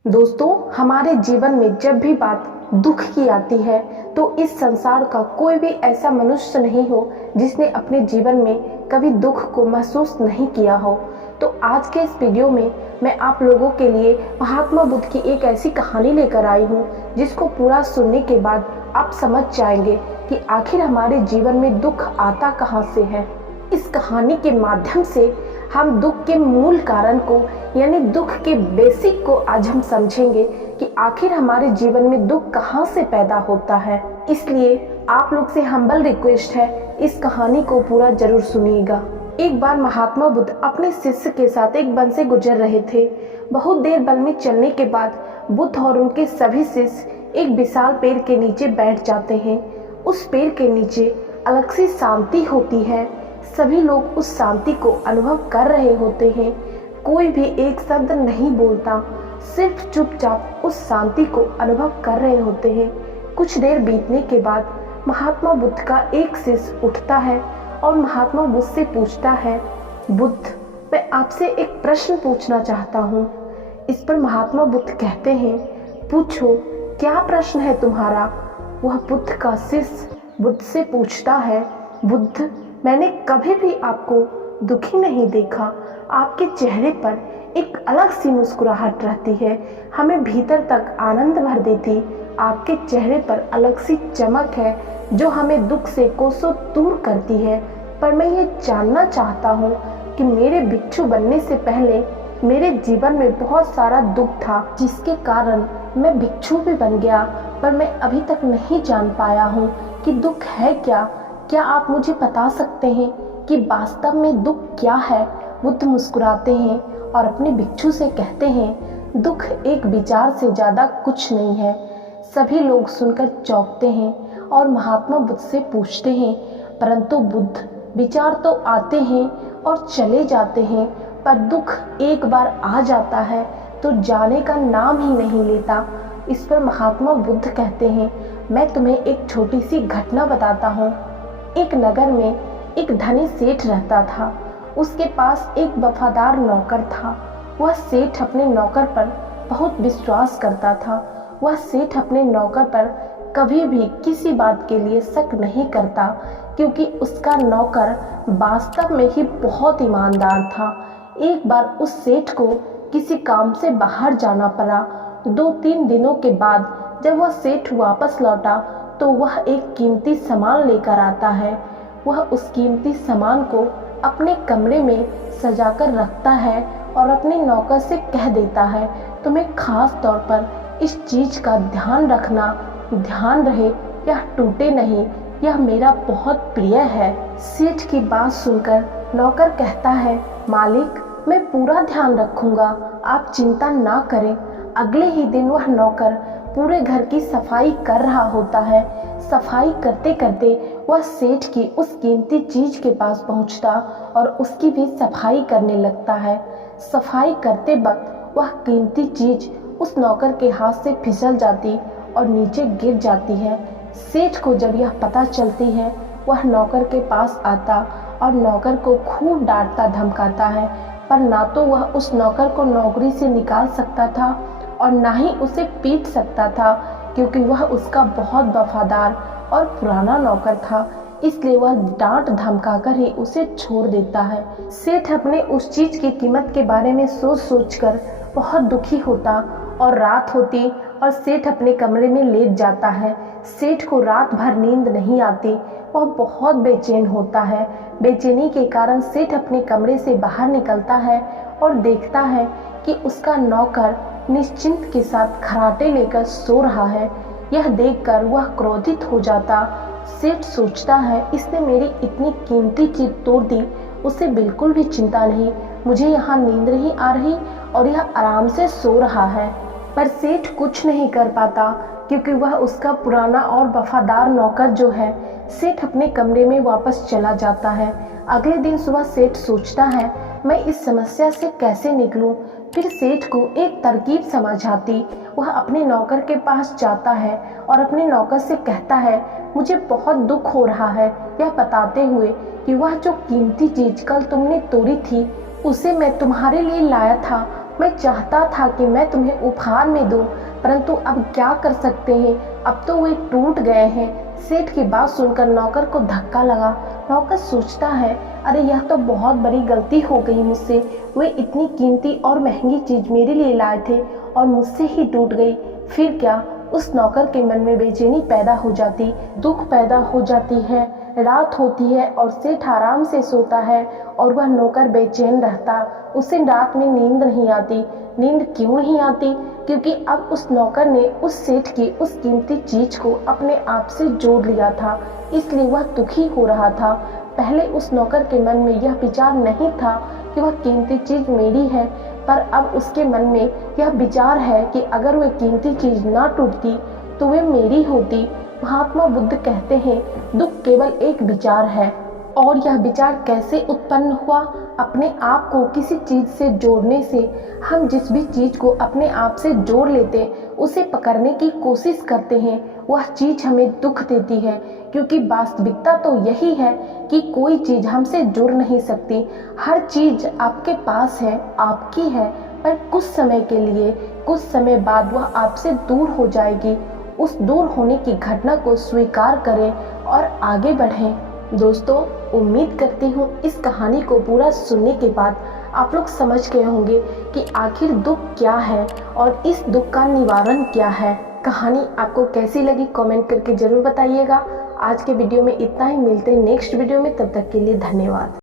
दोस्तों, हमारे जीवन में जब भी बात दुख की आती है तो इस संसार का कोई भी ऐसा मनुष्य नहीं हो जिसने अपने जीवन में कभी दुख को महसूस नहीं किया हो। तो आज के इस वीडियो में मैं आप लोगों के लिए महात्मा बुद्ध की एक ऐसी कहानी लेकर आई हूँ जिसको पूरा सुनने के बाद आप समझ जाएंगे कि आखिर हमारे जीवन में दुख आता कहाँ से है। इस कहानी के माध्यम से हम दुख के मूल कारण को यानी दुख के बेसिक को आज हम समझेंगे कि आखिर हमारे जीवन में दुख कहाँ से पैदा होता है। इसलिए आप लोग से हम्बल रिक्वेस्ट है, इस कहानी को पूरा जरूर सुनिएगा। एक बार महात्मा बुद्ध अपने शिष्य के साथ एक वन से गुजर रहे थे। बहुत देर वन में चलने के बाद बुद्ध और उनके सभी शिष्य एक विशाल पेड़ के नीचे बैठ जाते हैं। उस पेड़ के नीचे अलग सी शांति होती है। सभी लोग उस शांति को अनुभव कर रहे होते हैं। कोई भी एक शब्द नहीं बोलता, सिर्फ चुपचाप उस शांति को अनुभव कर रहे होते हैं। कुछ देर बीतने के बाद महात्मा बुद्ध का एक शिष्य उठता है और महात्मा बुद्ध से पूछता है, बुद्ध, मैं आपसे एक प्रश्न पूछना चाहता हूँ। इस पर महात्मा बुद्ध कहते हैं, पूछो, क्या प्रश्न है तुम्हारा। वह बुद्ध का शिष्य बुद्ध से पूछता है, बुद्ध, मैंने कभी भी आपको दुखी नहीं देखा। आपके चेहरे पर एक अलग सी मुस्कुराहट रहती है, हमें भीतर तक आनंद भर देती। आपके चेहरे पर अलग सी चमक है जो हमें दुख से कोसों दूर करती है। पर मैं ये जानना चाहता हूँ कि मेरे भिक्षु बनने से पहले मेरे जीवन में बहुत सारा दुख था जिसके कारण मैं भिक्षु भी बन गया, पर मैं अभी तक नहीं जान पाया हूँ कि दुख है क्या। क्या आप मुझे बता सकते हैं कि वास्तव में दुख क्या है। बुद्ध मुस्कुराते हैं और अपने भिक्षु से कहते हैं, दुख एक विचार से ज़्यादा कुछ नहीं है। सभी लोग सुनकर चौंकते हैं और महात्मा बुद्ध से पूछते हैं, परंतु बुद्ध, विचार तो आते हैं और चले जाते हैं, पर दुख एक बार आ जाता है तो जाने का नाम ही नहीं लेता। इस पर महात्मा बुद्ध कहते हैं, मैं तुम्हें एक छोटी सी घटना बताता हूँ। एक नगर में एक धनी सेठ रहता था। उसके पास एक वफादार नौकर था। वह सेठ अपने नौकर पर बहुत विश्वास करता था। वह सेठ अपने नौकर पर कभी भी किसी बात के लिए शक नहीं करता, क्योंकि उसका नौकर वास्तव में ही बहुत ईमानदार था। एक बार उस सेठ को किसी काम से बाहर जाना पड़ा। 2-3 दिनों के बाद जब वह सेठ वापस लौटा तो वह एक कीमती सामान लेकर आता है। वह उस कीमती सामान को अपने कमरे में सजाकर रखता है और अपने नौकर से कह देता है, तुम्हें खास तौर पर इस चीज का ध्यान रखना, ध्यान रहे यह टूटे नहीं, यह मेरा बहुत प्रिय है। सेठ की बात सुनकर नौकर कहता है, मालिक, मैं पूरा ध्यान रखूंगा, आप चिंता ना करें। अगले ही दिन वह नौकर पूरे घर की सफाई कर रहा होता है। सफाई करते करते वह सेठ की उस कीमती चीज के पास पहुंचता और उसकी भी सफाई करने लगता है। सफाई करते वक्त वह कीमती चीज उस नौकर के हाथ से फिसल जाती और नीचे गिर जाती है। सेठ को जब यह पता चलती है, वह नौकर के पास आता और नौकर को खूब डांटता धमकाता है, पर ना तो वह उस नौकर को नौकरी से निकाल सकता था और ना ही उसे पीट सकता था, क्योंकि वह उसका बहुत वफादार और पुराना नौकर था। इसलिए वह डांट धमकाकर ही उसे छोड़ देता है। सेठ अपने उस चीज की कीमत के बारे में सोच सोचकर बहुत दुखी होता और रात होती और सेठ अपने कमरे में लेट जाता है। सेठ को रात भर नींद नहीं आती, वह बहुत बेचैन होता है। बेचैनी के कारण सेठ अपने कमरे से बाहर निकलता है और देखता है कि उसका नौकर निश्चिंत के साथ खराटे लेकर सो रहा है। यह देखकर वह क्रोधित हो जाता। सेठ सोचता है, इसने मेरी इतनी कीमती चीज तोड़ दी, उसे बिल्कुल भी चिंता नहीं, मुझे यहाँ नींद नहीं आ रही और यह आराम से सो रहा है। पर सेठ कुछ नहीं कर पाता, क्योंकि वह उसका पुराना और वफादार नौकर जो है। सेठ अपने कमरे में वापस चला जाता है। अगले दिन सुबह सेठ सोचता है, मैं इस समस्या से कैसे निकलूं। फिर सेठ को एक तरकीब समझ आती। वह अपने नौकर के पास जाता है और अपने नौकर से कहता है, मुझे बहुत दुख हो रहा है, यह बताते हुए कि वह जो कीमती चीज कल तुमने तोड़ी थी उसे मैं तुम्हारे लिए लाया था, मैं चाहता था कि मैं तुम्हें उपहार में दूं, परंतु अब क्या कर सकते हैं, अब तो वे टूट गए हैं। सेठ की बात सुनकर नौकर को धक्का लगा। नौकर सोचता है, अरे यह तो बहुत बड़ी गलती हो गई मुझसे। वे इतनी कीमती और महंगी चीज मेरे लिए लाए थे और मुझसे ही टूट गई। फिर क्या? उस नौकर के मन में बेचैनी पैदा हो जाती, दुख पैदा हो जाती है। रात होती है और सेठ आराम से सोता है और वह नौकर बेचैन रहता। उसे रात में नींद नहीं आती। नींद क्यों नहीं आती? क्योंकि अब उस नौकर ने उस सेठ की उस कीमती चीज को अपने आप से जोड़ लिया था, इसलिए वह दुखी हो रहा था। पहले उस नौकर के मन में यह विचार नहीं था कि वह कीमती चीज मेरी है, पर अब उसके मन में यह विचार है कि अगर वह कीमती चीज ना टूटती तो वे मेरी होती। महात्मा बुद्ध कहते हैं, दुख केवल एक विचार है। और यह विचार कैसे उत्पन्न हुआ? अपने आप को किसी चीज से जोड़ने से। हम जिस भी चीज को अपने आप से जोड़ लेते, उसे पकड़ने की कोशिश करते हैं, वह चीज हमें दुख देती है। क्योंकि वास्तविकता तो यही है कि कोई चीज हमसे जुड़ नहीं सकती। हर चीज आपके पास है, आपकी है, पर कुछ समय के लिए, कुछ समय बाद वह आपसे दूर हो जाएगी। उस दूर होने की घटना को स्वीकार करें और आगे बढ़ें। दोस्तों, उम्मीद करती हूँ इस कहानी को पूरा सुनने के बाद आप लोग समझ गए होंगे कि आखिर दुख क्या है और इस दुख का निवारण क्या है। कहानी आपको कैसी लगी कमेंट करके जरूर बताइएगा। आज के वीडियो में इतना ही, मिलते हैं नेक्स्ट वीडियो में, तब तक के लिए धन्यवाद।